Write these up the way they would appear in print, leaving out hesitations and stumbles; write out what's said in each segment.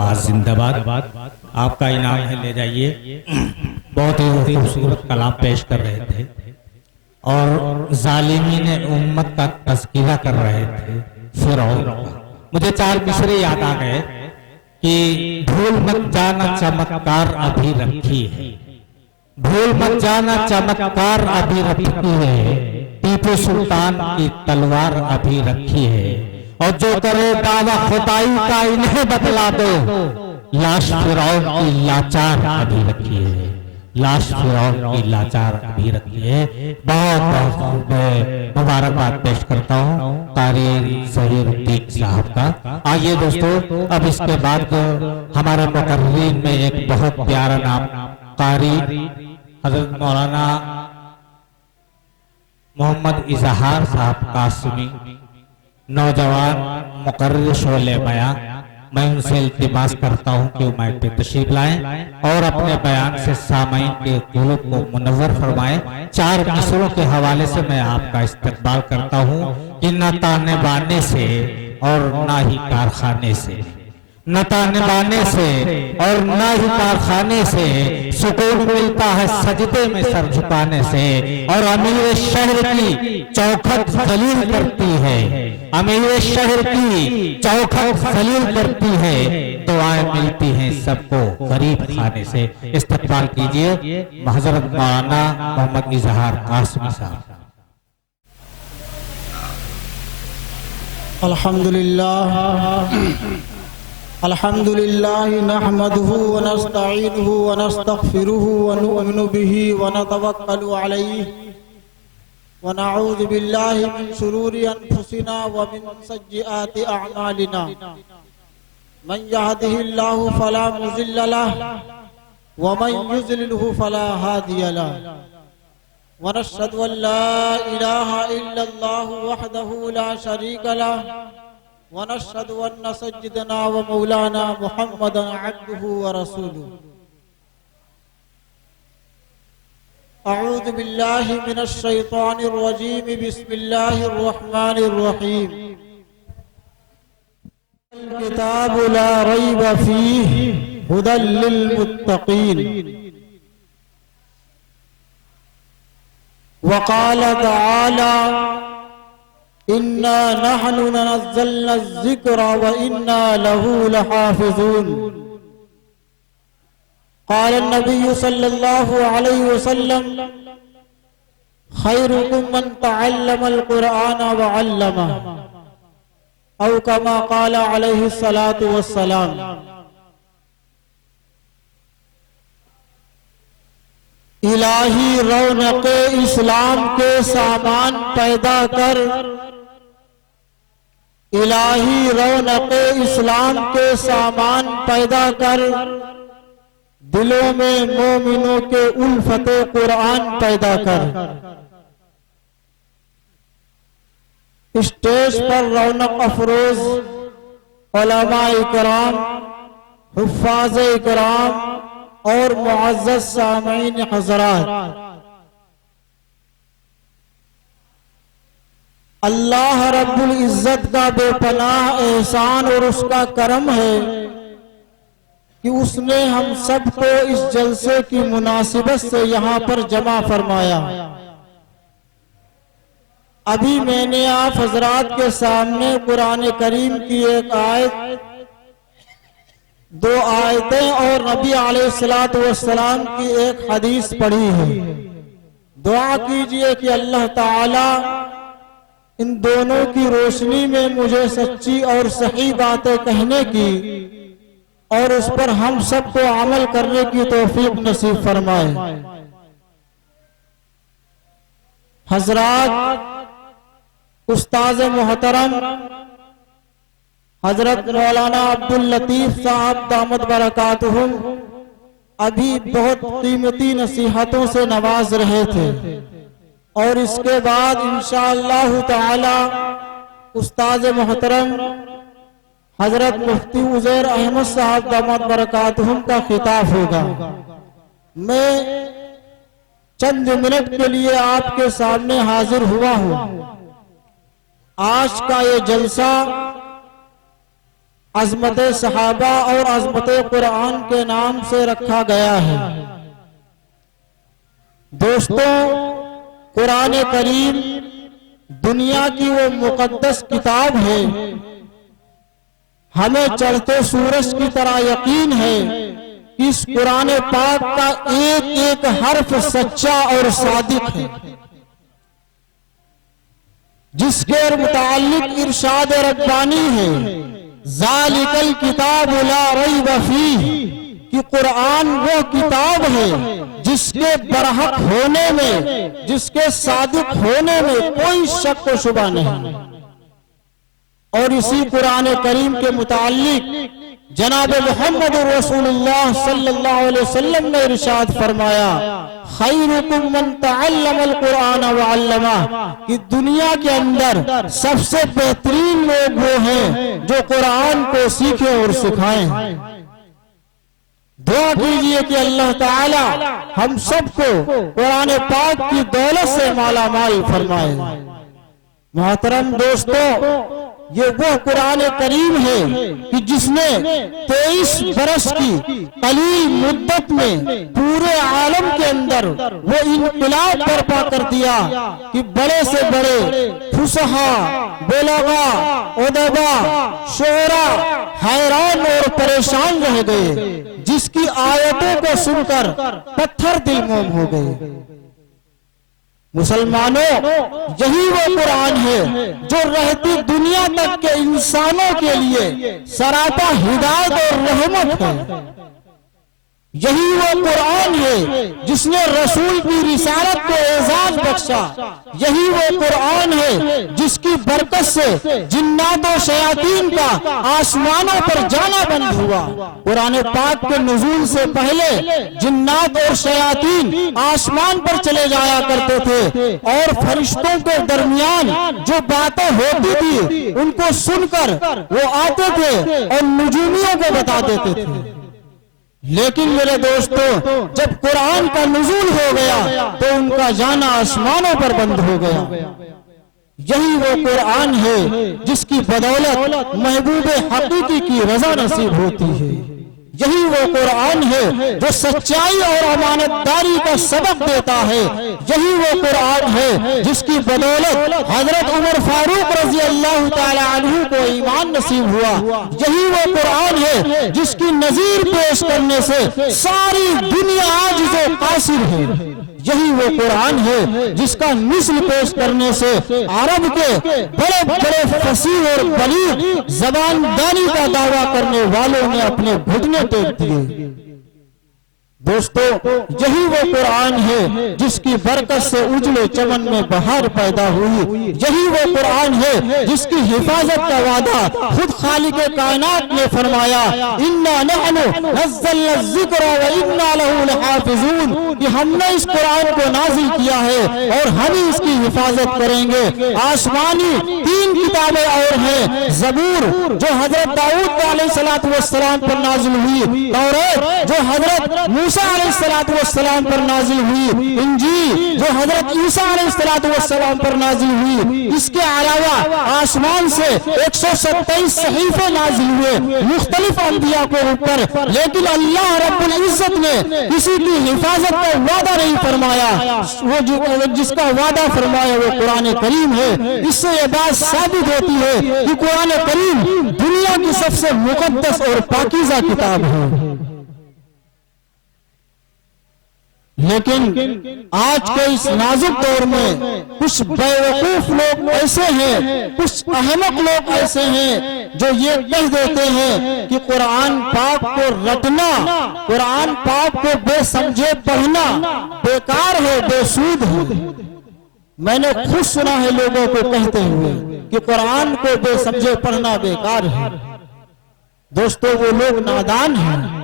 آواز زندہ باد۔ آپ کا انعام ہے، لے جائیے۔ بہت ہی خوبصورت کلام پیش کر رہے تھے اور ظالمین امت کا تذکرہ کر رہے تھے فرعون کا۔ مجھے 4 مصرے یاد آ گئے کہ بھول مت جانا چمتکار ابھی رکھی ہے، بھول مت جانا چمتکار ابھی رکھی ہے، ٹیپو سلطان کی تلوار ابھی رکھی ہے، اور جو کرے دعویٰ خدائی کا انہیں بتلا دو، لاش فرعون کی لاچار ابھی رکھی ہے، لاش فرعون کی لاچار ابھی رکھی ہے۔ بہت مبارکباد پیش کرتا ہوں قاری ظہیر الدین صاحب کا۔ آئیے دوستو، اب اس کے بعد ہمارے مقررین میں ایک بہت پیارا نام قاری حضرت مولانا محمد اظہار صاحب قاسمی، نوجوان مقرر شعلہ بیان، میں ان سے التماس کرتا ہوں کہ وہ مائک پہ تشریف لائیں اور اپنے بیان سے سامعین کے قلوب کو منور فرمائیں۔ 4 مصروں کے حوالے سے میں آپ کا استقبال کرتا ہوں کہ نہ تانے بانے سے اور نہ ہی کارخانے سے، نہ تانے بانے سے اور نہ ہی کارخانے سے سکون ملتا ہے سجدے میں سر جھکانے سے، اور امیر شہر کی چوکھٹ ذلیل کرتی ہے، امیر شہر کی چوکھٹ ذلیل کرتی ہے، دعائیں ملتی ہیں سب کو غریب خانے سے۔ استقبال کیجئے حضرت مولانا محمد اظہار قاسمی صاحب۔ الحمدللہ نحمده ونستعینه ونستغفره ونؤمن به ونتوکل علیہ ونعوذ باللہ من شرور انفسنا ومن سیئات اعمالنا، من يهده الله فلا مضل له ومن يضلل فلا هادي له، ونشهد ان لا اله الا الله وحده لا شريك له، ونشهد ان سيدنا ومولانا محمدا عبده ورسوله۔ اعوذ باللہ من الشیطان الرجیم، بسم اللہ الرحمن الرحیم۔ الکتاب لا ریب فیہ ھدی للمتقین۔ وقال تعالی إنا نحن نزلنا الذكر وإنا له لحافظون۔ قال النبي صلى الله عليه وسلم خيركم من تعلم القرآن وعلمه، أو كما قال عليه الصلاة والسلام۔ الہی رونق اسلام کے سامان پیدا کر، الہی رونق اسلام کے سامان پیدا کر، دلوں میں مومنوں کے الفت قرآن پیدا کر۔ اسٹیج پر رونق افروز علماء اکرام، حفاظ اکرام اور معزز سامعین حضرات، اللہ رب العزت کا بے پناہ احسان اور اس کا کرم ہے کہ اس نے ہم سب کو اس جلسے کی مناسبت سے یہاں پر جمع فرمایا۔ ابھی میں نے آپ حضرات کے سامنے قرآن کریم کی ایک آیت، 2 آیتیں اور نبی علیہ السلام کی ایک حدیث پڑھی ہے۔ دعا کیجئے کہ اللہ تعالی ان دونوں کی روشنی میں مجھے سچی اور صحیح باتیں کہنے کی اور اس پر ہم سب کو عمل کرنے کی توفیق نصیب فرمائے۔ حضرات، استاذ محترم حضرت مولانا عبداللطیف صاحب دامت برکاتہم ابھی بہت قیمتی نصیحتوں سے نواز رہے تھے، اور اس کے بعد انشاءاللہ تعالی استاذ محترم حضرت مفتی عزیر احمد صاحب دامت برکاتہم کا خطاب ہوگا۔ میں چند منٹ کے لیے آپ کے سامنے حاضر ہوا ہوں۔ آج کا یہ جلسہ عظمت صحابہ اور عظمت قرآن کے نام سے رکھا گیا ہے۔ دوستوں، قرآن کریم دنیا کی وہ مقدس کتاب ہے، ہمیں چڑھتے سورج کی طرح یقین ہے کہ اس قرآن پاک کا ایک ایک حرف سچا اور صادق ہے، جس کے متعلق ارشاد ربانی ہے ذالک الکتاب لا ریب فیہ، کہ قرآن وہ کتاب ہے جس کے برحق ہونے میں، جس کے صادق ہونے میں کوئی شک و شبہ نہیں۔ اور اسی قرآن کریم کے متعلق جناب محمد رسول اللہ صلی اللہ علیہ وسلم نے ارشاد فرمایا خیرکم من تعلم القرآن وعلمہ، کہ دنیا کے اندر سب سے بہترین لوگ وہ ہیں جو قرآن کو سیکھیں اور سکھائیں۔ دعا کیجئے کہ اللہ تعالی ہم سب کو قرآن پاک کی دولت سے مالا مال فرمائے۔ محترم دوستو، یہ وہ قرآن کریم ہے کہ جس نے 23 برس کی قلیل مدت میں پورے عالم کے اندر وہ انقلاب برپا کر دیا کہ بڑے سے بڑے فصحاء، بلغاء، ادباء، شعراء حیران اور پریشان رہ گئے، جس کی آیتوں کو سن کر پتھر دل موم ہو گئے۔ مسلمانوں، یہی وہ قرآن ہے جو رہتی دنیا تک کے انسانوں کے لیے سراپا ہدایت اور رحمت ہے۔ یہی وہ قرآن ہے جس نے رسول کی رسالت کو اعزاز بخشا۔ یہی وہ قرآن ہے جس کی برکت سے جنات و شیاطین کا آسمانوں پر جانا بند ہوا۔ قرآن پاک کے نزول سے پہلے جنات اور شیاطین آسمان پر چلے جایا کرتے تھے اور فرشتوں کے درمیان جو باتیں ہوتی تھی ان کو سن کر وہ آتے تھے اور نجومیوں کو بتا دیتے تھے۔ لیکن میرے دوستو، جب قرآن کا نزول ہو گیا تو ان کا جانا آسمانوں پر بند ہو گیا۔ یہی وہ قرآن ہے جس کی بدولت محبوب حقیقی کی رضا نصیب ہوتی ہے۔ یہی وہ قرآن ہے جو سچائی اور امانت داری کا سبق دیتا ہے۔ یہی وہ قرآن ہے جس کی بدولت حضرت عمر فاروق رضی اللہ تعالی عنہ کو ایمان نصیب ہوا۔ یہی وہ قرآن ہے جس کی نظیر پیش کرنے سے ساری دنیا عاجز و قاصر ہے۔ یہی وہ قرآن ہے جس کا مثل پیش کرنے سے عرب کے بڑے بڑے فصیح اور بلیغ زبان دانی کا دعویٰ کرنے والوں نے اپنے گھٹنے ٹیک دیے۔ دوستو، یہی وہ قرآن ہے جس کی برکت سے اجلے چمن میں بہار پیدا ہوئی۔ یہی وہ قرآن ہے جس کی حفاظت کا وعدہ خود خالق کائنات نے فرمایا اِنَّا نَحْنُ نَزَّلْنَا الذِّكْرَ وَإِنَّا لَهُ لَحَافِظُونَ، کہ ہم نے اس قرآن کو نازل کیا ہے اور ہم اس کی حفاظت کریں گے۔ آسمانی 3 کتابیں اور ہیں، زبور جو حضرت داؤد علیہ السلام پر نازل ہوئی، توریت جو حضرت موسیٰ علیہ السلام پر نازل ہوئی، انجیل جو حضرت عیسیٰ علیہ السلام پر نازل ہوئی۔ اس کے علاوہ آسمان سے 127 صحیفے نازل ہوئے مختلف انبیاء کے اوپر، لیکن اللہ رب العزت نے کسی کی حفاظت کا وعدہ نہیں فرمایا۔ وہ جس کا وعدہ فرمایا وہ قرآن کریم ہے۔ اس سے یہ بات ثابت ہوتی ہے کہ قرآن کریم دنیا کی سب سے مقدس اور پاکیزہ کتاب ہے۔ لیکن آج کے اس نازک دور میں کچھ بیوقوف لوگ ایسے ہیں، کچھ احمق لوگ ایسے ہیں جو یہ کہہ دیتے ہیں کہ قرآن پاک کو رٹنا، قرآن پاک کو بے سمجھے پڑھنا بیکار ہے، بے سود ہے۔ میں نے خود سنا ہے لوگوں کو کہتے ہوئے کہ قرآن کو بے سمجھے پڑھنا بیکار ہے۔ دوستو، وہ لوگ نادان ہیں۔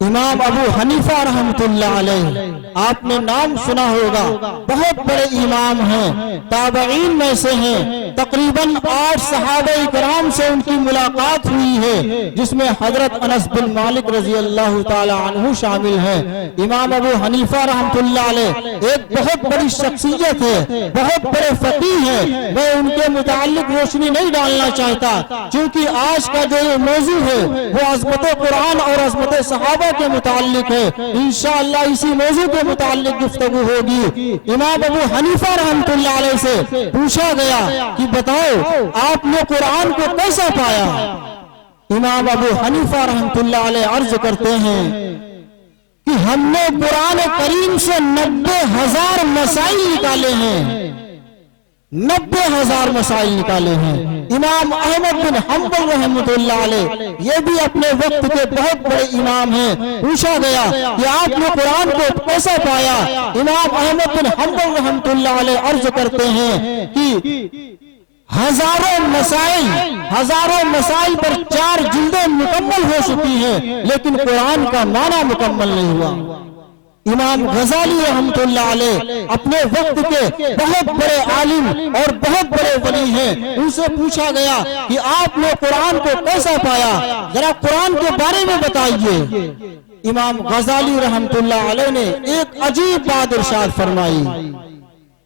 امام ابو حنیفہ رحمۃ اللہ علیہ، آپ نے نام سنا ہوگا، بہت بڑے امام ہیں، تابعین میں سے ہیں، تقریباً 8 صحابہ کرام سے ان کی ملاقات ہوئی ہے، جس میں حضرت انس بن مالک رضی اللہ تعالی عنہ شامل ہیں۔ امام ابو حنیفہ رحمۃ اللہ علیہ ایک بہت بڑی شخصیت ہے، بہت بڑے فقیہ ہیں۔ میں ان کے متعلق روشنی نہیں ڈالنا چاہتا، کیونکہ آج کا جو یہ موضوع ہے وہ عظمت قرآن اور عظمت صحابہ کے متعلق ہے۔ انشاءاللہ اسی موضوع کے متعلق گفتگو ہوگی۔ امام ابو حنیفہ رحمۃ اللہ علیہ سے پوچھا گیا کہ بتاؤ آپ نے قرآن کو کیسا پایا؟ امام ابو حنیفہ رحمۃ اللہ علیہ عرض کرتے ہیں کہ ہم نے قرآن کریم سے 90,000 مسائل نکالے ہیں، 90,000 مسائل نکالے ہیں۔ امام احمد بن حنبل رحمۃ اللہ علیہ یہ بھی اپنے وقت کے بہت بڑے امام ہیں۔ پوچھا گیا کہ آپ نے قرآن کو کیسا پایا؟ امام احمد بن حنبل رحمۃ اللہ علیہ عرض کرتے ہیں کہ ہزاروں مسائل پر 4 جلدیں مکمل ہو چکی ہیں، لیکن قرآن کا معنی مکمل نہیں ہوا۔ امام غزالی رحمۃ اللہ علیہ اپنے وقت کے بہت بڑے عالم اور بہت بڑے ولی ہیں، ان سے پوچھا گیا کہ آپ نے قرآن کو کیسا پایا، ذرا قرآن کے بارے میں بتائیے۔ امام غزالی رحمۃ اللہ علیہ نے ایک عجیب بات ارشاد فرمائی،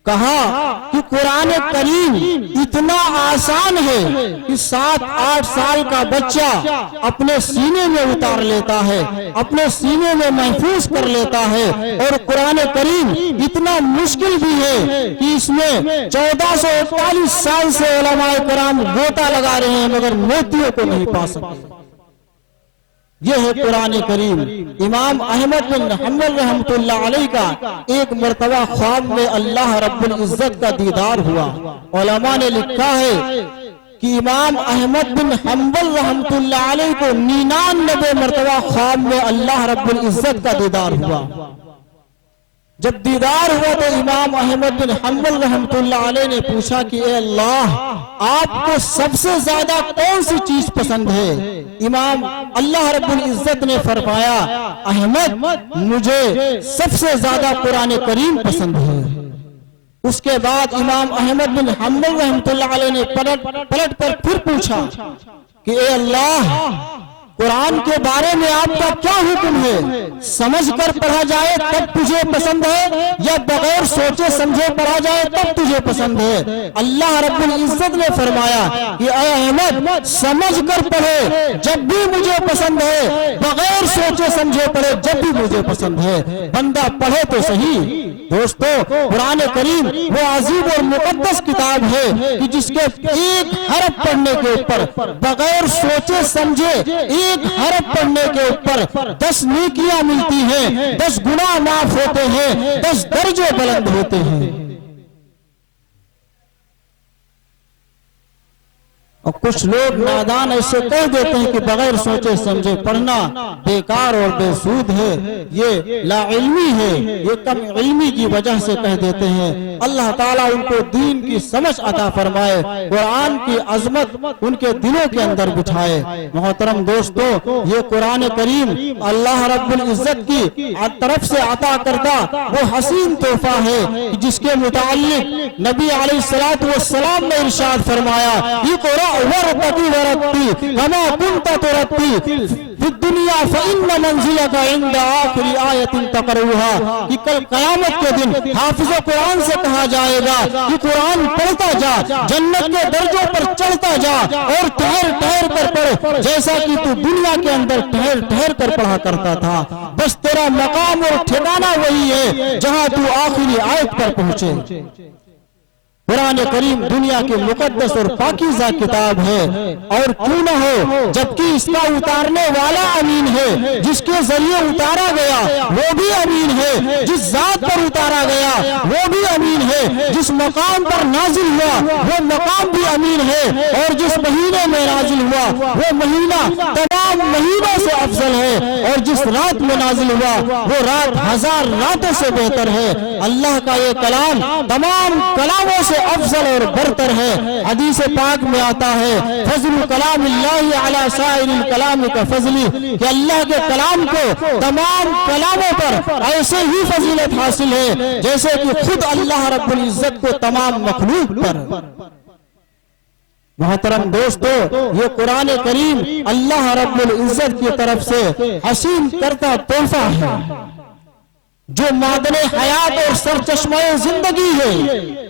کہا کہ قرآن کریم اتنا آسان ہے کہ 7-8 سال کا بچہ اپنے سینے میں اتار لیتا ہے، اپنے سینے میں محفوظ کر لیتا ہے، اور قرآن کریم اتنا مشکل بھی ہے کہ اس میں 1441 سال سے علماء کرام غوطہ لگا رہے ہیں مگر موتیوں کو نہیں پا سکتے۔ یہ ہے قرآن کریم۔ امام احمد بن حنبل رحمۃ اللہ علیہ کا ایک مرتبہ خواب میں اللہ رب العزت کا دیدار ہوا۔ علماء نے لکھا ہے کہ امام احمد بن حنبل رحمۃ اللہ علیہ کو 99 مرتبہ خواب میں اللہ رب العزت کا دیدار ہوا۔ جب دیدار ہوا تو امام احمد بن حنبل رحمۃ اللہ علیہ نے پوچھا کہ اے اللہ، آپ کو سب سے زیادہ کون سی چیز پسند ہے؟ امام اللہ رب العزت نے فرمایا، احمد مجھے سب سے زیادہ قرآن کریم پسند ہے۔ اس کے بعد امام احمد بن حنبل رحمۃ اللہ علیہ نے پلٹ کر پھر پوچھا کہ اے اللہ، قرآن کے بارے میں آپ کا کیا حکم ہے؟ سمجھ کر پڑھا جائے تب تجھے پسند ہے یا بغیر سوچے سمجھے پڑھا جائے تب تجھے پسند ہے؟ اللہ رب العزت نے فرمایا کہ اے احمد، سمجھ کر پڑھے جب بھی مجھے پسند ہے، بغیر سوچے سمجھے پڑھے جب بھی مجھے پسند ہے۔ بندہ پڑھے تو صحیح۔ دوستو، قرآن کریم وہ عظیم اور مقدس کتاب ہے کہ جس کے ایک حرف پڑھنے کے اوپر بغیر سوچے سمجھے ایک حرف پڑھنے کے اوپر 10 نیکیاں ملتی ہیں، 10 گناہ معاف ہوتے ہیں، 10 درجے بلند ہوتے ہیں۔ اور کچھ لوگ نادان ایسے کہہ دیتے ہیں کہ بغیر سوچے سمجھے پڑھنا بیکار اور بے سود ہے، یہ لا علمی ہے، یہ کم علمی کی وجہ سے کہہ دیتے ہیں۔ اللہ تعالیٰ ان کو دین کی سمجھ عطا فرمائے، قرآن کی عظمت ان کے دلوں کے اندر بٹھائے۔ محترم دوستو، یہ قرآن کریم اللہ رب العزت کی طرف سے عطا کردہ وہ حسین تحفہ ہے جس کے متعلق نبی علیہ الصلوۃ والسلام نے ارشاد فرمایا، ورتقی ورتی کما کنت ترتی فی الدنیا فإن منزلک عند آخر آیت تقرؤها، کہ کل قیامت کے دن حافظ قرآن سے کہا جائے گا کہ قرآن پڑھتا جا، جنت کے درجوں پر چڑھتا جا اور ٹھہر ٹھہر کر پڑھ، جیسا کہ تو دنیا کے اندر ٹھہر ٹھہر کر پڑھا کرتا تھا۔ بس تیرا مقام اور ٹھکانہ وہی ہے جہاں تو آخری آیت پر پہنچے۔ قرآن کریم دنیا کی مقدس اور پاکیزہ کتاب ہے، اور کیوں نہ ہو جبکہ اس کا اتارنے والا امین ہے، جس کے ذریعے اتارا گیا وہ بھی امین ہے، جس ذات پر اتارا گیا وہ بھی امین ہے، جس مقام پر نازل ہوا وہ مقام بھی امین ہے، اور جس مہینے میں نازل ہوا وہ مہینہ تمام مہینوں سے افضل ہے، اور جس رات میں نازل ہوا وہ رات 1000 راتوں سے بہتر ہے۔ اللہ کا یہ کلام تمام کلاموں سے افضل اور برتر ہے۔ حدیث پاک میں آتا ہے فضل کلام اللہ علی سائر الکلام کا فضلی، کہ اللہ کے کلام کو تمام کلاموں پر ایسے ہی فضیلت حاصل ہے جیسے کہ خود اللہ رب العزت کو تمام مخلوق پر۔ محترم دوستو، یہ قرآن کریم اللہ رب العزت کی طرف سے حسین کرتا تحفہ ہے جو معدن حیات اور سرچشمہ زندگی ہے۔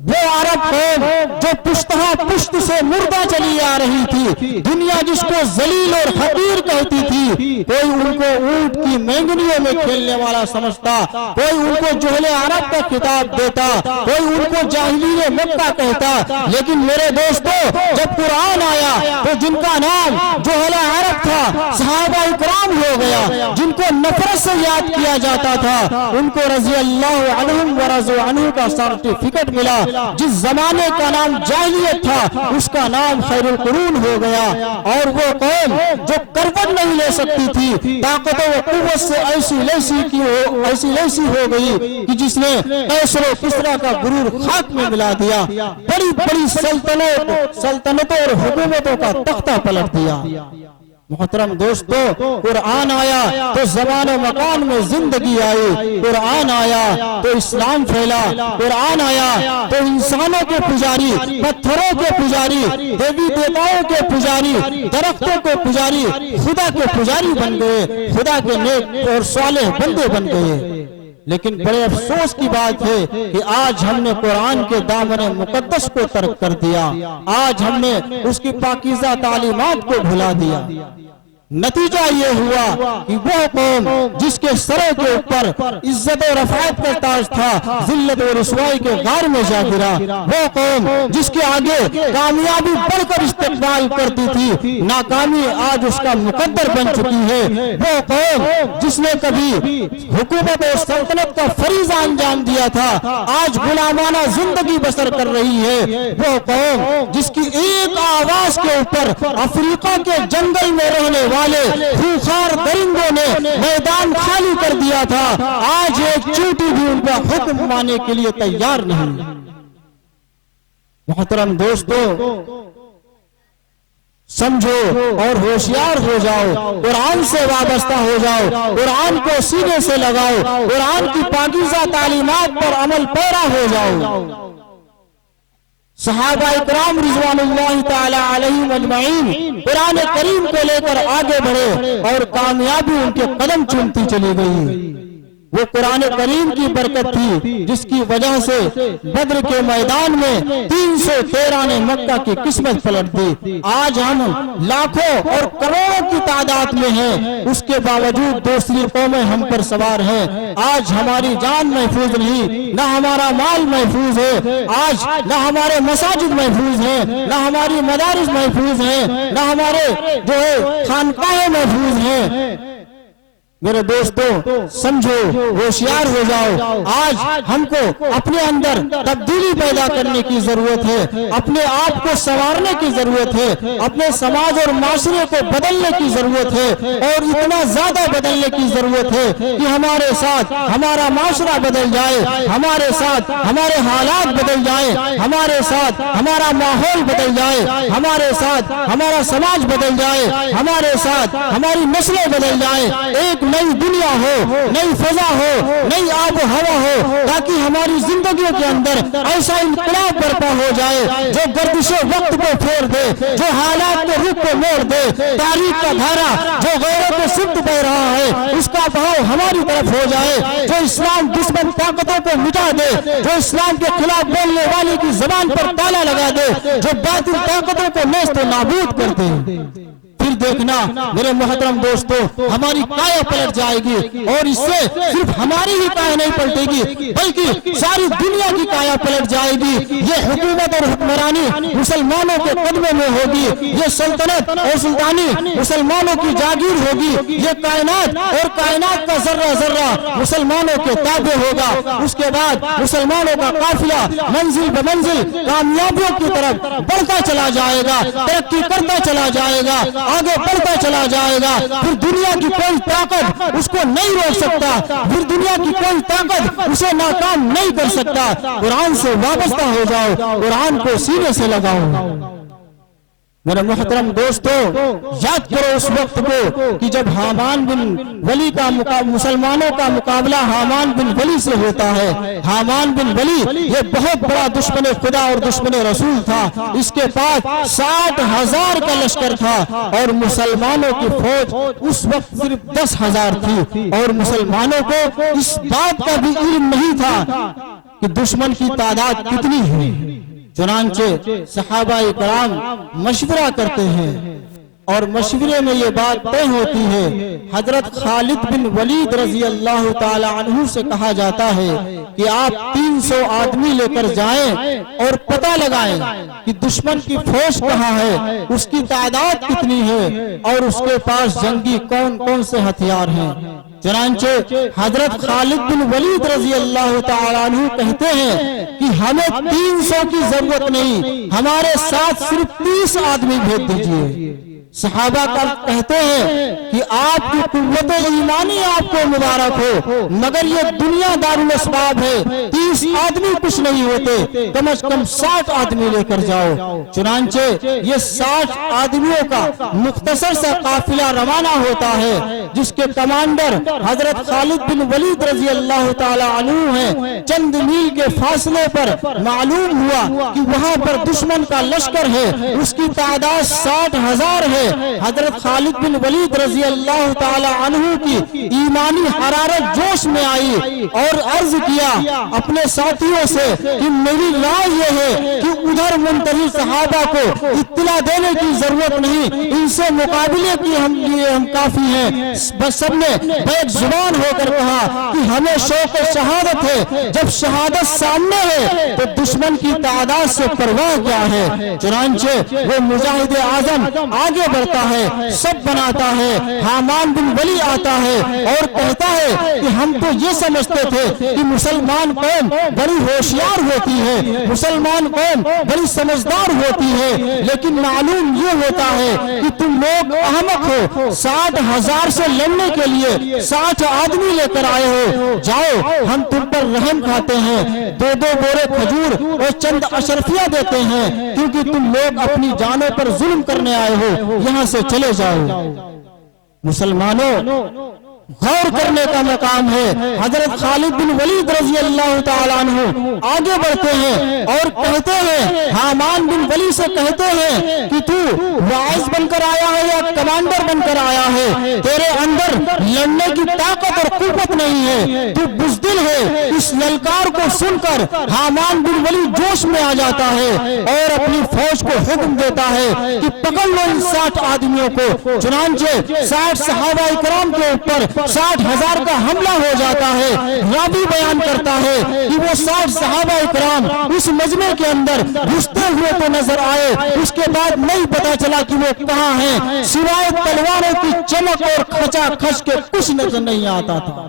وہ عرب قوم جو پشتہا پشت سے مردہ چلی آ رہی تھی، دنیا جس کو ذلیل اور حقیر کہتی تھی، کوئی ان کو اونٹ کی مینگنیوں میں کھیلنے والا سمجھتا، کوئی ان کو جہل عرب کا خطاب دیتا، کوئی ان کو جاہلیہ مکہ کہتا۔ لیکن میرے دوستو، جب قرآن آیا تو جن کا نام جہل عرب تھا صحابہ اکرام ہو گیا، جن کو نفرت سے یاد کیا جاتا تھا، ان کو رضی اللہ عنہم ورضوا عنہ کا سرٹیفکیٹ ملا۔ جس زمانے کا نام جاہلیت تھا اس کا نام خیر القرون ہو گیا۔ اور وہ قوم جو کروٹ نہیں لے سکتی تھی، طاقت و قوت سے ایسی لیسی ہو گئی کہ جس نے قیصر و کسریٰ کا غرور خاک میں ملا دیا، بڑی بڑی سلطنتوں اور حکومتوں کا تختہ پلٹ دیا۔ محترم دوستو، قرآن آیا تو زمان و مکان میں زندگی آئی، قرآن آیا تو اسلام پھیلا، قرآن آیا تو انسانوں کے پجاری، پتھروں کے پجاری، دیوی دیوتاؤں کے پجاری، درختوں کے پجاری، خدا کے پجاری بن گئے، خدا کے نیک اور صالح بندے بن گئے۔ لیکن بڑے افسوس کی بات ہے کہ آج ہم نے قرآن کے دامن مقدس کو ترک کر دیا، آج ہم نے اس کی پاکیزہ تعلیمات کو بھلا دیا۔ نتیجہ یہ ہوا کہ وہ قوم جس کے سروں کے اوپر عزت و رفعت کا تاج تھا، ذلت و رسوائی کے غار میں جا گرا۔ وہ قوم جس کے آگے کامیابی بڑھ کر استقبال کرتی تھی، ناکامی آج اس کا مقدر بن چکی ہے۔ وہ قوم جس نے کبھی حکومت اور سلطنت کا فریضہ انجام دیا تھا، آج غلامانہ زندگی بسر کر رہی ہے۔ وہ قوم جس کی ایک آواز کے اوپر افریقہ کے جنگل میں رہنے والے خوخار درندوں نے میدان خالی کر دیا تھا، آج ایک چیونٹی بھی ان کا حکم ماننے کے لیے تیار نہیں۔ محترم دوستو، سمجھو اور ہوشیار ہو جاؤ، قرآن سے وابستہ ہو جاؤ، قرآن کو سینے سے لگاؤ، قرآن کی پاکیزہ تعلیمات پر عمل پیرا ہو جاؤ۔ صحابہ اکرام رضوان اللہ تعالی علیہم اجمعین قرآن کریم کو لے کر آگے بڑھے اور کامیابی ان کے قدم چومتی چلی گئی۔ وہ قرآن کریم کی برکت تھی جس کی وجہ سے بدر کے میدان میں 313 نے مکہ کی قسمت پلٹ دی۔ آج ہم لاکھوں اور کروڑوں کی تعداد میں ہیں، اس کے باوجود دوسری قومیں ہم پر سوار ہیں۔ آج ہماری جان محفوظ نہیں، نہ ہمارا مال محفوظ ہے، آج نہ ہمارے مساجد محفوظ ہیں، نہ ہماری مدارس محفوظ ہیں، نہ ہمارے خانقاہیں محفوظ ہیں۔ میرے دوستو، سمجھو، ہوشیار ہو جاؤ۔ آج ہم کو اپنے اندر تبدیلی پیدا کرنے کی ضرورت ہے، اپنے آپ کو سنوارنے کی ضرورت ہے، اپنے سماج اور معاشرے کو بدلنے کی ضرورت ہے، اور اتنا زیادہ بدلنے کی ضرورت ہے کہ ہمارے ساتھ ہمارا معاشرہ بدل جائے، ہمارے ساتھ ہمارے حالات بدل جائیں، ہمارے ساتھ ہمارا ماحول بدل جائے، ہمارے ساتھ ہمارا سماج بدل جائے، ہمارے ساتھ ہماری نسلیں بدل جائیں، ایک نئی دنیا ہو، نئی فضا ہو، نئی آب و ہوا ہو، تاکہ ہماری زندگیوں کے اندر ایسا انقلاب برپا ہو جائے جو گردش وقت کو پھیر دے، جو حالات کے رخ کو موڑ دے، تاریخ کا دھارا جو غیرت و سمت بہ رہا ہے اس کا بہاؤ ہماری طرف ہو جائے، جو اسلام دشمن طاقتوں کو مٹا دے، جو اسلام کے خلاف بولنے والے کی زبان پر تالا لگا دے، جو باطل طاقتوں کو نیست و نابود کر دے۔ پھر دیکھنا میرے محترم دوستو، ہماری کایا پلٹ جائے گی، اور اس سے صرف ہماری ہی کایا نہیں پلٹے گی بلکہ ساری دنیا کی کایا پلٹ جائے گی۔ یہ حکومت اور حکمرانی مسلمانوں کے قدموں میں ہوگی، یہ سلطنت اور سلطانی مسلمانوں کی جاگیر ہوگی، یہ کائنات اور کائنات کا ذرہ ذرہ مسلمانوں کے تابع ہوگا۔ اس کے بعد مسلمانوں کا قافلہ منزل بمنزل کامیابیوں کی طرف بڑھتا چلا جائے گا، ترقی کرتا چلا جائے گا، آگے آگے بڑھتا چلا جائے گا، پھر دنیا کی کوئی طاقت اس کو نہیں روک سکتا، پھر دنیا کی کوئی طاقت اسے ناکام نہیں کر سکتا۔ قرآن سے وابستہ ہو جاؤ، قرآن کو سینے سے لگاؤ۔ میرے محترم دوستو، یاد کرو اس وقت کو کہ جب حامان بن ولی کا مسلمانوں کا مقابلہ حامان بن ولی سے ہوتا ہے۔ حامان بن ولی یہ بہت بڑا دشمن خدا اور دشمن رسول تھا، اس کے پاس 60,000 کا لشکر تھا اور مسلمانوں کی فوج اس وقت صرف 10,000 تھی، اور مسلمانوں کو اس بات کا بھی علم نہیں تھا کہ دشمن کی تعداد کتنی ہے۔ چنانچہ صحابہ کرام مشورہ کرتے ہیں اور مشورے میں یہ بات طے ہوتی ہے۔ حضرت خالد بن ولید رضی اللہ تعالی عنہ سے کہا جاتا ہے کہ آپ 300 آدمی لے کر جائیں اور پتہ لگائیں کہ دشمن کی فوج کہاں ہے، اس کی تعداد کتنی ہے اور اس کے پاس جنگی کون کون سے ہتھیار ہیں۔ چنانچہ حضرت خالد بن ولید رضی اللہ تعالیٰ عنہ کہتے ہیں کہ ہمیں 300 کی ضرورت نہیں، ہمارے ساتھ صرف 30 آدمی بھیج دیجئے۔ صحابہ کہتے ہیں کہ آپ کی قوت ایمانی آپ کو مبارک ہو، مگر یہ دنیا دارالاسباب ہے، 30 آدمی کچھ نہیں ہوتے، کم از کم 60 آدمی لے کر جاؤ۔ چنانچہ یہ 60 آدمیوں کا مختصر سا قافلہ روانہ ہوتا ہے، جس کے کمانڈر حضرت خالد بن ولید رضی اللہ تعالی عنہ ہیں۔ چند میل کے فاصلے پر معلوم ہوا کہ وہاں پر دشمن کا لشکر ہے، اس کی تعداد 60,000 ہے۔ حضرت خالد بن ولید رضی اللہ تعالی عنہ کی ایمانی حرارت جوش میں آئی اور عرض کیا اپنے ساتھیوں سے کہ میری رائے یہ ہے کہ ادھر منتظر صحابہ کو اطلاع دینے کی ضرورت نہیں، ان سے مقابلے کی ہم کافی ہیں۔ بس سب نے بیک زبان ہو کر کہا کہ ہمیں شوق شہادت ہے، جب شہادت سامنے ہے تو دشمن کی تعداد سے پرواہ کیا ہے۔ چنانچہ وہ مجاہد اعظم آگے بڑھتا ہے، سب بناتا ہے، حامان بن ولی آتا ہے اور کہتا ہے کہ ہم تو یہ سمجھتے تھے کہ مسلمان قوم بڑی ہوشیار ہوتی ہے، مسلمان قوم بڑی سمجھدار ہوتی ہے، لیکن معلوم یہ ہوتا ہے کہ تم لوگ احمق ہو، 60,000 سے لڑنے کے لیے 60 آدمی لے کر آئے ہو، جاؤ ہم تم پر رحم کھاتے ہیں، 2 بورے کھجور اور چند اشرفیاں دیتے ہیں، کیونکہ تم لوگ اپنی جانوں پر ظلم کرنے آئے ہو، یہاں سے چلے جاؤ۔ مسلمانوں، غور کرنے کا مقام ہے۔ حضرت خالد بن ولید رضی اللہ تعالیٰ عنہ آگے بڑھتے ہیں اور کہتے ہیں، حامان بن ولی سے کہتے ہیں کہ تو واعظ بن کر آیا ہے یا کمانڈر بن کر آیا ہے، تیرے اندر لڑنے کی طاقت اور قوت نہیں ہے، تو بزدل ہے۔ اس للکار کو سن کر حامان بن ولی جوش میں آ جاتا ہے اور اپنی فوج کو حکم دیتا ہے کہ پکڑ لو ان 60 آدمیوں کو۔ چنانچہ 60 صحابہ کرام کے اوپر 60,000 کا حملہ ہو جاتا ہے۔ راوی بیان کرتا ہے کہ وہ 60 صحابہ کرام اس مجمع کے اندر گھستے ہوئے تو نظر آئے، اس کے بعد نہیں پتا چلا کہ وہ کہاں ہیں، سوائے تلواروں کی چمک اور کھچا کھچ کے کچھ نظر نہیں آتا تھا۔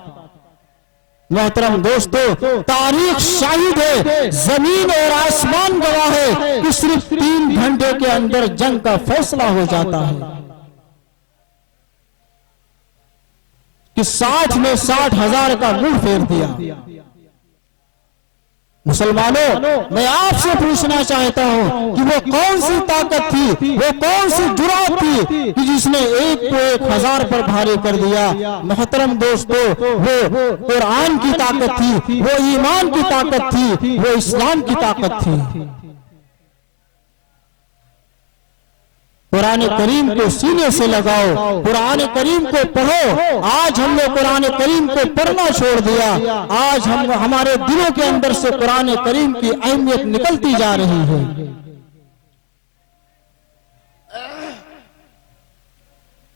محترم دوستو، تاریخ شاہد ہے، زمین اور آسمان گواہ ہے کہ صرف 3 گھنٹے کے اندر جنگ کا فیصلہ ہو جاتا ہے کہ 60 نے 60,000 کا منہ پھیر دیا۔ مسلمانوں، میں آپ سے پوچھنا چاہتا ہوں کہ وہ کون سی طاقت تھی، وہ کون سی جرأت تھی کہ جس نے 1 کو 1,000 پر بھاری کر دیا؟ محترم دوستو، وہ قرآن کی طاقت تھی، وہ ایمان کی طاقت تھی، وہ اسلام کی طاقت تھی۔ قرآن کریم کو سینے سے لگاؤ، قرآن کریم کو پڑھو۔ آج ہم نے قرآن کریم کو پڑھنا چھوڑ دیا، آج ہمارے دلوں کے اندر سے قرآن کریم کی اہمیت نکلتی جا رہی ہے۔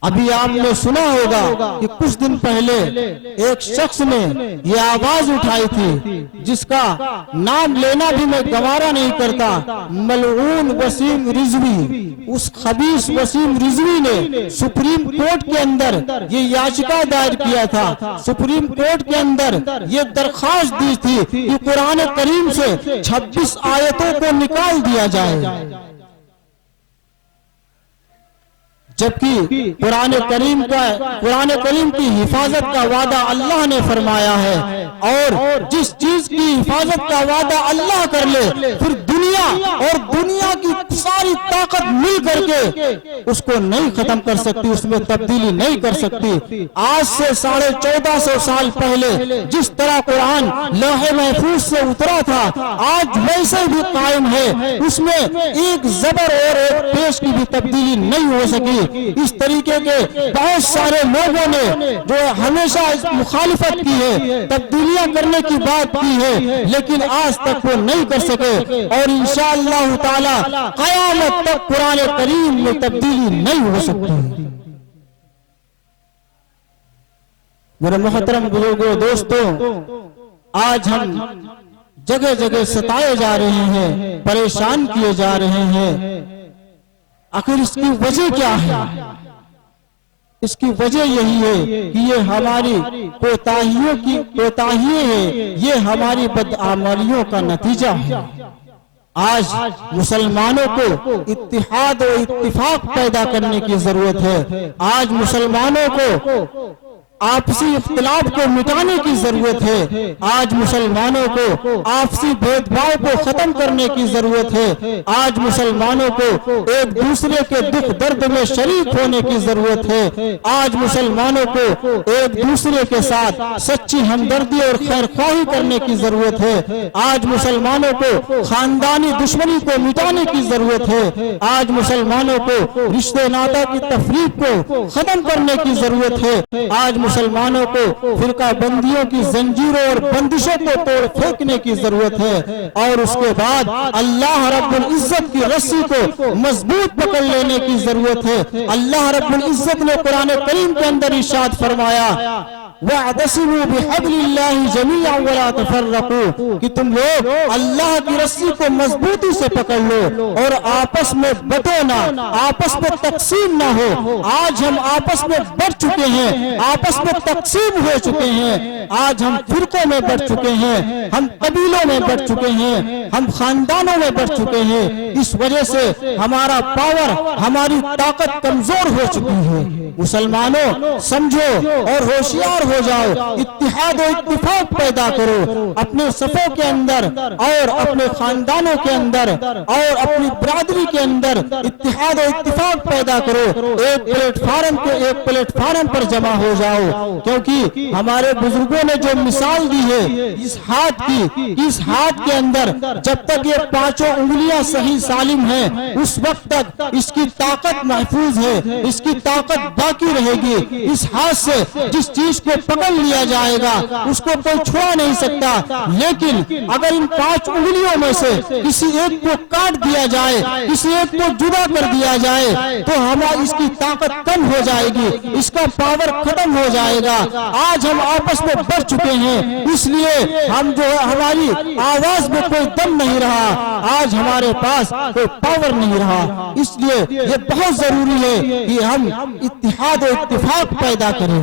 ابھی آپ نے سنا ہوگا کہ کچھ دن پہلے ایک شخص نے یہ آواز اٹھائی تھی، جس کا نام لینا بھی میں گوارا نہیں کرتا، ملعون وسیم رضوی۔ اس خبیث وسیم رضوی نے سپریم کورٹ کے اندر یہ یاچکا دائر کیا تھا، سپریم کورٹ کے اندر یہ درخواست دی تھی کہ قرآن کریم سے 26 آیتوں کو نکال دیا جائے۔ جبکہ قرآن کریم کی حفاظت کا وعدہ اللہ نے فرمایا ہے، اور جس چیز کی حفاظت کا وعدہ اللہ کر لے پھر دنیا اور دنیا کی ساری طاقت مل کر کے اس کو نہیں ختم کر سکتی، اس میں تبدیلی نہیں کر سکتی۔ آج سے 1450 سال پہلے جس طرح قرآن لوح محفوظ سے اترا تھا آج ویسے بھی قائم ہے، اس میں ایک زبر اور ایک پیش کی بھی تبدیلی نہیں ہو سکی۔ اس طریقے کے بہت سارے لوگوں نے جو ہمیشہ اس مخالفت کی ہے، تبدیلیاں کرنے کی بات کی ہے، لیکن آج تک وہ نہیں کر سکے، اور انشاءاللہ تعالی قیامت تک قرآن کریم میں تبدیلی نہیں ہو سکتی۔ میرے محترم بزرگوں دوستوں، آج ہم جگہ جگہ ستائے جا رہے ہیں، پریشان کیے جا رہے ہیں، آخر اس کی وجہ کیا ہے؟ اس کی وجہ یہی ہے کہ یہ ہماری کوتاہیاں ہیں، یہ ہماری بدعملیوں کا نتیجہ ہے۔ آج مسلمانوں کو اتحاد و اتفاق پیدا کرنے کی ضرورت ہے، آج مسلمانوں کو آپسی اختلاف کو مٹانے کی ضرورت ہے، آج مسلمانوں کو آپسی بھید بھاؤ کو ختم کرنے کی ضرورت ہے، آج مسلمانوں کو ایک دوسرے کے دکھ درد میں شریک ہونے کی ضرورت ہے، آج مسلمانوں کو ایک دوسرے کے ساتھ سچی ہمدردی اور خیر خواہی کرنے کی ضرورت ہے، آج مسلمانوں کو خاندانی دشمنی کو مٹانے کی ضرورت ہے، آج مسلمانوں کو رشتے ناطہ کی تفریق کو ختم کرنے کی ضرورت ہے، آج مسلمانوں کو فرقہ بندیوں کی زنجیروں اور بندشوں کو توڑ پھینکنے کی ضرورت ہے، اور اس کے بعد اللہ رب العزت کی رسی کو مضبوط پکڑ لینے کی ضرورت ہے۔ اللہ رب العزت نے قرآن کریم کے اندر ارشاد فرمایا وَاعْتَصِمُوا بِحَبْلِ اللَّهِ جَمِيعًا وَلَا تَفَرَّقُوا، کہ تم لوگ اللہ کی رسی کو مضبوطی سے پکڑ لو اور آپس میں بٹو نہ، آپس میں تقسیم نہ ہو۔ آج ہم آپس میں بٹ چکے ہیں، آپس میں تقسیم ہو چکے ہیں، آج ہم فرقوں میں بٹ چکے ہیں، ہم قبیلوں میں بٹ چکے ہیں، ہم خاندانوں میں بٹ چکے ہیں۔ اس وجہ سے ہمارا پاور، ہماری طاقت کمزور ہو چکی ہے۔ مسلمانوں سمجھو اور ہوشیار ہو جاؤ، اتحاد و اتفاق پیدا کرو اپنے صفوں کے اندر اور اپنے خاندانوں کے اندر اور اپنی برادری کے اندر، اتحاد و اتفاق پیدا کرو، ایک پلیٹ فارم پر جمع ہو جاؤ، کیونکہ ہمارے بزرگوں نے جو مثال دی ہے اس ہاتھ کے اندر جب تک یہ پانچوں انگلیاں صحیح سالم ہیں اس وقت تک اس کی طاقت محفوظ ہے، اس کی طاقت باقی رہے گی۔ اس ہاتھ سے جس چیز کو پکڑ لیا جائے گا اس کو کوئی چھوڑا نہیں سکتا، لیکن اگر ان 5 انگلیوں میں سے کسی ایک کو کاٹ دیا جائے، کسی ایک کو جدا کر دیا جائے تو ہماری اس کی طاقت کم ہو جائے گی، اس کا پاور ختم ہو جائے گا۔ آج ہم آپس میں بڑھ چکے ہیں، اس لیے ہم جو ہماری آواز میں کوئی دم نہیں رہا، آج ہمارے پاس کوئی پاور نہیں رہا۔ اس لیے یہ بہت ضروری ہے کہ ہم اتحاد و اتفاق پیدا کریں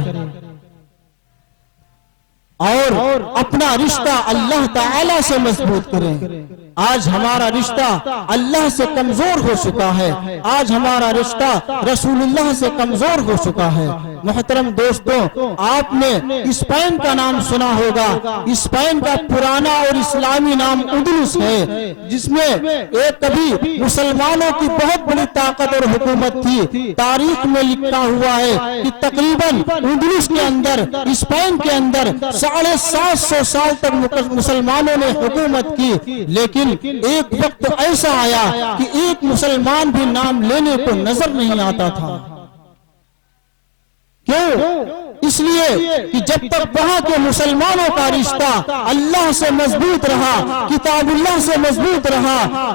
اور اپنا رشتہ اللہ تعالی سے مضبوط کریں۔ آج ہمارا رشتہ اللہ سے کمزور ہو چکا ہے، آج ہمارا رشتہ رسول اللہ سے کمزور ہو چکا ہے۔ محترم دوستوں، آپ نے اسپین کا نام سنا ہوگا، اسپین کا پرانا اور اسلامی نام اندلس ہے، جس میں ایک کبھی مسلمانوں کی بہت بڑی طاقت اور حکومت تھی۔ تاریخ میں لکھا ہوا ہے کہ تقریباً اندلس کے اندر، اسپین کے اندر 750 سال تک مسلمانوں نے حکومت کی، لیکن ایک وقت ایسا آیا کہ ایک مسلمان بھی نام لینے کو نظر نہیں آتا تھا۔ کیوں؟ اس لیے کہ جب تک وہاں کے مسلمانوں کا رشتہ اللہ سے مضبوط رہا، کتاب اللہ سے مضبوط رہا،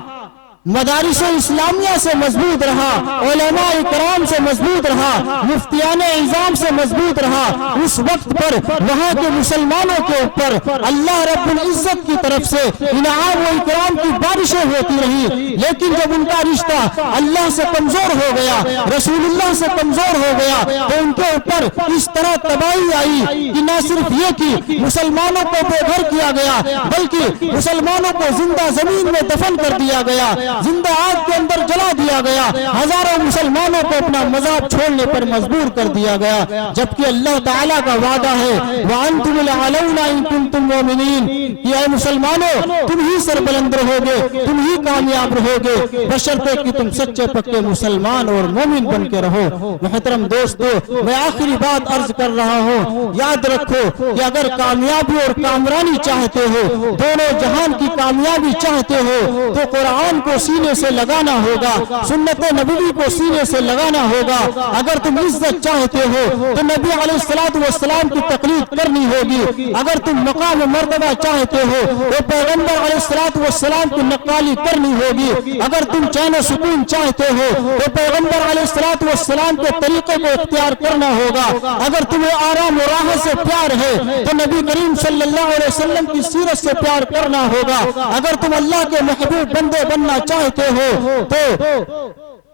مدارس اسلامیہ سے مضبوط رہا، علماء کرام سے مضبوط رہا، مفتیان اعظام سے مضبوط رہا، اس وقت پر وہاں کے مسلمانوں کے اوپر اللہ رب العزت کی طرف سے انعام و اکرام کی بارشیں ہوتی رہی۔ لیکن جب ان کا رشتہ اللہ سے کمزور ہو گیا، رسول اللہ سے کمزور ہو گیا، تو ان کے اوپر اس طرح تباہی آئی کہ نہ صرف یہ کہ مسلمانوں کو بے گھر کیا گیا بلکہ مسلمانوں کو زندہ زمین میں دفن کر دیا گیا۔ زندہ آگ کے اندر جلا دیا گیا، ہزاروں مسلمانوں کو اپنا مذہب چھوڑنے پر مجبور کر دیا گیا، جبکہ اللہ تعالیٰ کا وعدہ ہے وَأَنْتُمُ الْأَعْلَوْنَ إِن كُنتُم مُؤْمِنِينَ کہ اے مسلمانوں تم ہی سربلند رہو گے، تم ہی کامیاب رہو گے، بشرطے کہ تم سچے پکے مسلمان اور مومن بن کے رہو۔ محترم دوستو، میں آخری بات عرض کر رہا ہوں، یاد رکھو کہ اگر کامیابی اور کامرانی چاہتے ہو، دونوں جہان کی کامیابی چاہتے ہو، تو قرآن کو سینے سے لگانا ہوگا، سنت نبوی کو سینے سے لگانا ہوگا۔ اگر تم عزت چاہتے ہو تو نبی علیہ السلام کی تقلید کرنی ہوگی، اگر تم مقام و مرتبہ چاہتے ہو تو پیغمبر علیہ السلام کی نقالی کرنی ہوگی، اگر تم چین و سکون چاہتے ہو تو پیغمبر علیہ السلام کے طریقے کو اختیار کرنا ہوگا، اگر تمہیں آرام و راحت سے پیار ہے تو نبی کریم صلی اللہ علیہ وسلم کی سیرت سے پیار کرنا ہوگا، اگر تم اللہ کے محبوب بندے بننا چاہتے ہو تو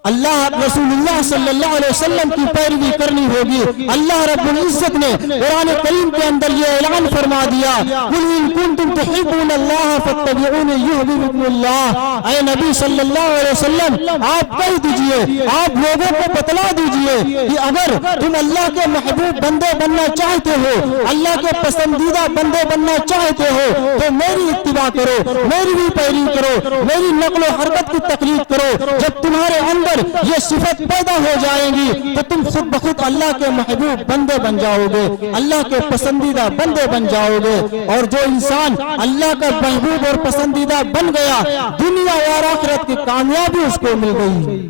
رسول اللہ صلی اللہ علیہ وسلم کی پیروی کرنی ہوگی۔ اللہ رب العزت نے قرآن کریم کے اندر یہ اعلان فرما دیا قُلْ إِن كُنتُمْ تُحِبُّونَ اللَّهَ فَاتَّبِعُونِ يُحْبِبْكُمُ اللَّهُ، اے نبی صلی اللہ علیہ وسلم آپ کہہ دیجئے، آپ لوگوں کو بتلا دیجئے کہ اگر تم اللہ کے محبوب بندے بننا چاہتے ہو، اللہ کے پسندیدہ بندے بننا چاہتے ہو تو میری اتباع کرو، میری بھی پیروی کرو، میری نقل و حرکت کی تقلید کرو۔ جب تمہارے اندر یہ صفت پیدا ہو جائیں گی تو تم خود بخود اللہ کے محبوب بندے بن جاؤ گے، اللہ کے پسندیدہ بندے بن جاؤ گے۔ اور جو انسان اللہ کا محبوب اور پسندیدہ بن گیا، دنیا اور آخرت کی کامیابی اس کو مل گئی۔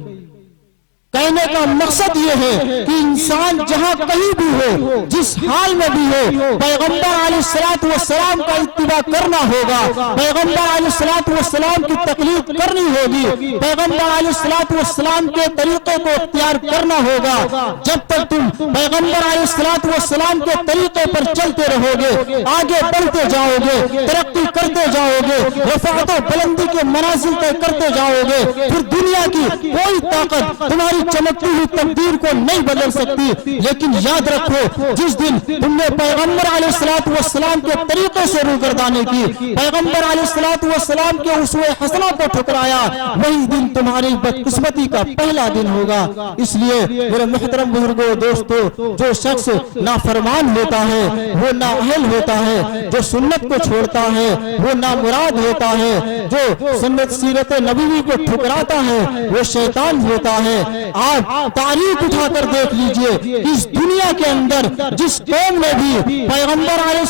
کہنے کا مقصد یہ ہے کہ انسان جہاں کہیں بھی ہو، جس حال میں بھی ہو، پیغمبر علیہ السلام کا اتباع کرنا ہوگا، پیغمبر علیہ السلام کی تقلید کرنی ہوگی، پیغمبر علیہ السلام کے طریقے کو اختیار کرنا ہوگا۔ جب تک تم پیغمبر علیہ السلام کے طریقے پر چلتے رہو گے، آگے بڑھتے جاؤ گے، ترقی کرتے جاؤ گے، رفعت و بلندی کے منازل طے کرتے جاؤ گے، پھر دنیا کی کوئی طاقت تمہاری چمکتی ہوئی تقدیر کو نہیں بدل سکتی۔ لیکن یاد رکھو، جس دن تم نے پیغمبر علیہ السلام کے طریقے سے روگردانی کی، پیغمبر علیہ السلام کے اسوہ حسنہ کو ٹھکرایا، وہی دن تمہاری بدقسمتی کا پہلا دن ہوگا۔ اس لیے میرے محترم بزرگوں دوستو، جو شخص نافرمان ہوتا ہے وہ نااہل ہوتا ہے، جو سنت کو چھوڑتا ہے وہ نامراد ہوتا ہے، جو سنت سیرت نبوی کو ٹھکراتا ہے وہ شیطان ہوتا ہے۔ آپ تاریخ اٹھا کر دیکھ لیجئے، اس دنیا کے اندر جس قوم نے بھی پیغمبر علیہ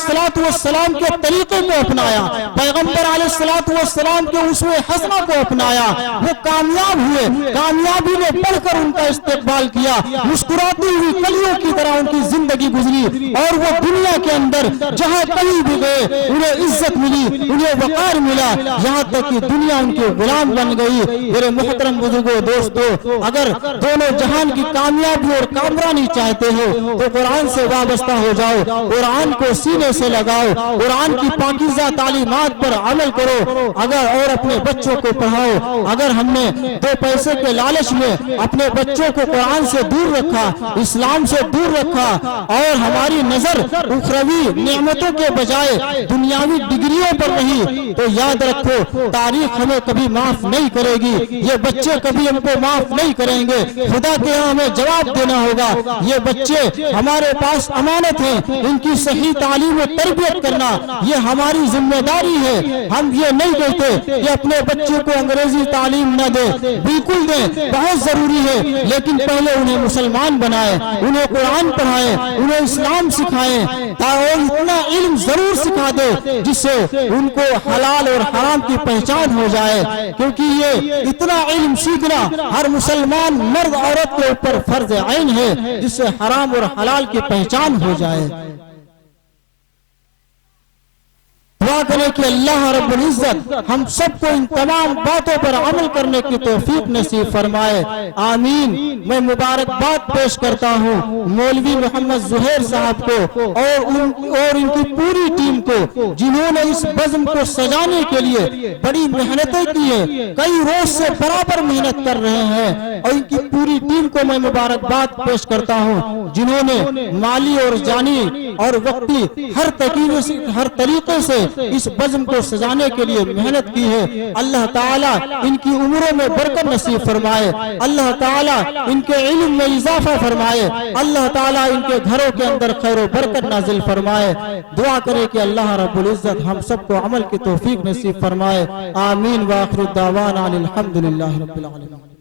السلام کے طریقے کو اپنایا، پیغمبر علیہ السلام کے اسوہ حسنہ کو اپنایا، وہ کامیاب ہوئے، کامیابی نے بڑھ کر ان کا استقبال کیا، مسکراتی ہوئی کلیوں کی طرح ان کی زندگی گزری، اور وہ دنیا کے اندر جہاں کہیں بھی گئے انہیں عزت ملی، انہیں وقار ملا، یہاں تک کہ دنیا ان کے غلام بن گئی۔ میرے محترم بزرگوں دوستو، اگر دونوں جہان کی کامیابی اور کامرانی چاہتے ہو تو قرآن سے وابستہ ہو جاؤ، قرآن کو سینے سے لگاؤ، قرآن کی پاکیزہ تعلیمات پر عمل کرو، اور اپنے بچوں کو پڑھاؤ۔ اگر ہم نے دو پیسے کے لالچ میں اپنے بچوں کو قرآن سے دور رکھا، اسلام سے دور رکھا، اور ہماری نظر اخروی نعمتوں کے بجائے دنیاوی ڈگریوں پر رہی، تو یاد رکھو تاریخ ہمیں کبھی معاف نہیں کرے گی، یہ بچے کبھی ہم کو معاف نہیں کریں گے، خدا کے ہاں ہمیں جواب دینا ہوگا۔ یہ بچے ہمارے پاس امانت ہیں، ان کی صحیح تعلیم و تربیت کرنا یہ ہماری ذمہ داری ہے۔ ہم یہ نہیں کہتے کہ اپنے بچے کو انگریزی تعلیم نہ دیں، بالکل دیں، بہت ضروری ہے، لیکن پہلے انہیں مسلمان بنائیں، انہیں قرآن پڑھائیں، انہیں اسلام سکھائیں، اور اتنا علم ضرور سکھا دے جس سے ان کو حلال اور حرام کی پہچان ہو جائے، کیونکہ یہ اتنا علم سیکھنا ہر مسلمان مرد عورت کے اوپر فرض عین ہے، جس سے حرام اور حلال کی پہچان ہو جائے۔ دعا کریں کہ اللہ رب العزت ہم سب کو ان تمام باتوں پر عمل کرنے کی توفیق نصیب فرمائے، آمین۔ میں مبارکباد پیش کرتا ہوں مولوی محمد زہیر صاحب کو اور ان کی پوری ٹیم کو، جنہوں نے اس بزم کو سجانے کے لیے بڑی محنتیں کی ہیں، کئی روز سے برابر محنت کر رہے ہیں، اور ان کی پوری ٹیم کو میں مبارکباد پیش کرتا ہوں، جنہوں نے مالی اور جانی اور وقتی ہر طریقے سے اس بزم کو سجانے کے لیے محنت کی ہے، اللہ تعالیٰ ان کی عمروں میں برکت نصیب فرمائے، اللہ تعالیٰ ان کے علم میں اضافہ فرمائے، اللہ تعالیٰ ان کے گھروں کے اندر خیر و برکت نازل فرمائے۔ دعا کرے کہ اللہ رب العزت ہم سب کو عمل کی توفیق نصیب فرمائے۔ آمین۔ وآخر الدعوانا الحمدللہ رب العالمین۔